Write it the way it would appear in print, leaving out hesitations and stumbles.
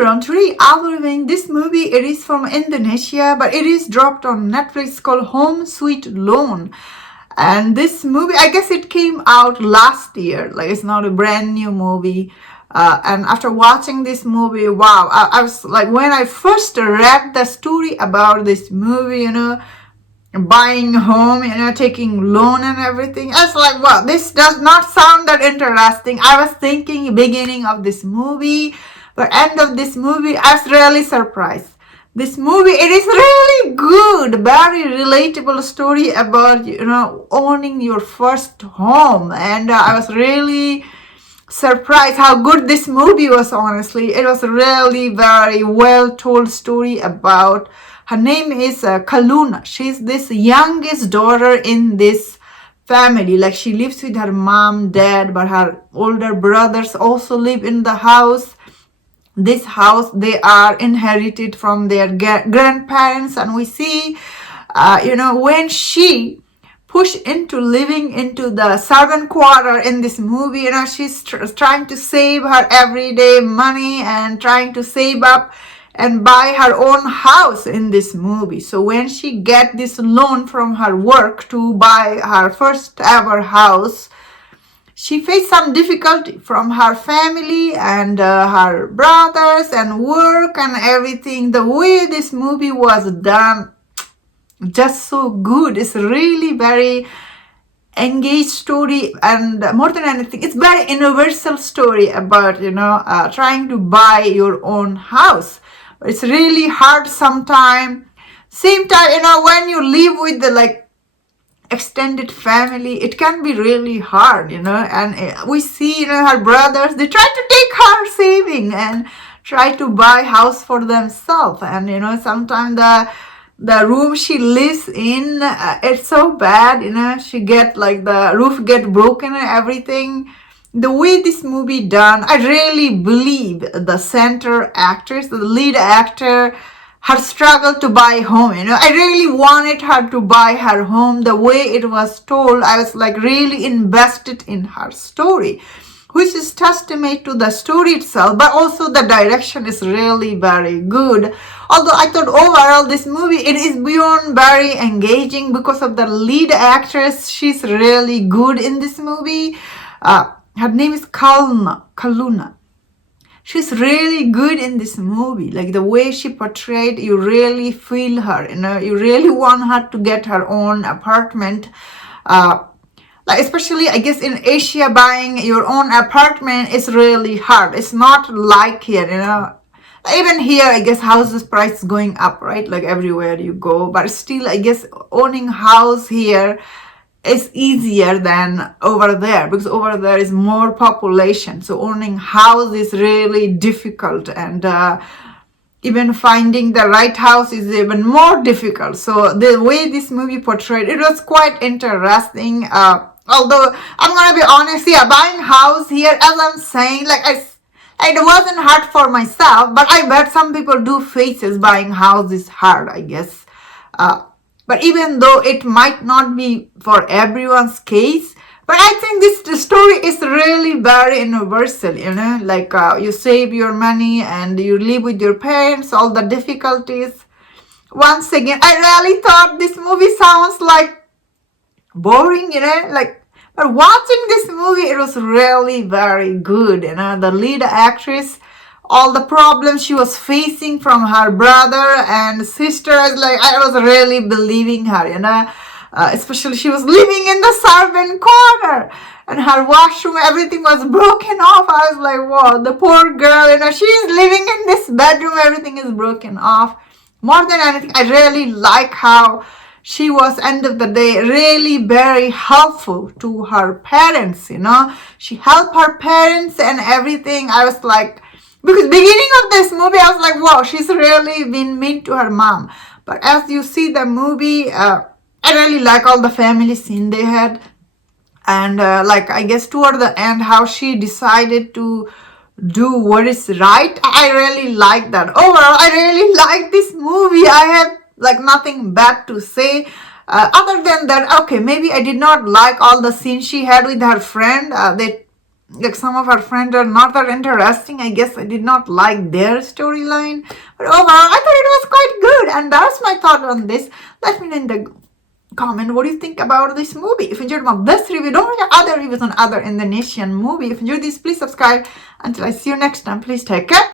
everyone, today I'll be reviewing this movie. It is from Indonesia, but it is dropped on Netflix called Home Sweet Loan. And this movie, I guess it came out last year, like it's not a brand new movie. And after watching this movie, wow, I was like, when I first read the story about this movie, buying home, taking loan and everything, I was like, wow, this does not sound that interesting. I was thinking beginning of this movie, but end of this movie, I was really surprised. This movie, it is really good, very relatable story about, owning your first home. And I was really surprised how good this movie was, honestly. It was really very well told story about, her name is Kaluna. She's this youngest daughter in this family. Like, she lives with her mom, dad, but her older brothers also live in the house. This house, they are inherited from their grandparents. And we see, when she pushed into living into the servant quarter in this movie, she's trying to save her everyday money and trying to save up and buy her own house in this movie. So when she get this loan from her work to buy her first ever house, she faced some difficulty from her family and her brothers and work and everything. The way this movie was done, just so good. It's really very engaged story, and more than anything, it's very universal story about trying to buy your own house. It's really hard sometimes. Same time, when you live with the extended family, it can be really hard, and we see, her brothers, they try to take her saving and try to buy house for themselves. And, sometimes the room she lives in, it's so bad, she get the roof get broken and everything. The way this movie done, I really believe the center actress, the lead actor, her struggle to buy home, I really wanted her to buy her home. The way it was told, I was really invested in her story, which is testament to the story itself, but also the direction is really very good. Although I thought overall this movie, it is beyond very engaging because of the lead actress. She's really good in this movie. Her name is Kaluna. She's really good in this movie. Like, the way she portrayed, you really feel her, you really want her to get her own apartment. Especially, I guess, in Asia, buying your own apartment is really hard. It's not like here, Even here, I guess, houses price is going up, right? Like, everywhere you go. But still, I guess, owning house here is easier than over there, because over there is more population. So owning house is really difficult, and even finding the right house is even more difficult. So the way this movie portrayed, it was quite interesting. Although I'm gonna be honest, buying house here, as I'm saying, it wasn't hard for myself, but I bet some people do faces buying house is hard, I guess. But even though it might not be for everyone's case, but I think the story is really very universal, you save your money and you live with your parents, all the difficulties. Once again, I really thought this movie sounds boring, but watching this movie, it was really very good, the lead actress, all the problems she was facing from her brother and sister, I was really believing her, especially she was living in the servant quarter and her washroom, everything was broken off. I was like, wow, the poor girl, she's living in this bedroom, everything is broken off. More than anything, I really like how she was, end of the day, really very helpful to her parents, She helped her parents and everything. I was because beginning of this movie, I was like, wow, she's really been mean to her mom. But as you see the movie, I really like all the family scene they had. And I guess toward the end, how she decided to do what is right. I really like that. Overall, I really like this movie. I have nothing bad to say. Other than that, okay, maybe I did not like all the scenes she had with her friend. like some of our friends are not that interesting. I guess I did not like their storyline, but overall I thought it was quite good, and that's my thought on this. Let me know in the comment what do you think about this movie. If you enjoyed my this review, don't forget other reviews on other Indonesian movie. If you enjoyed this, please subscribe. Until I see you next time, please take care.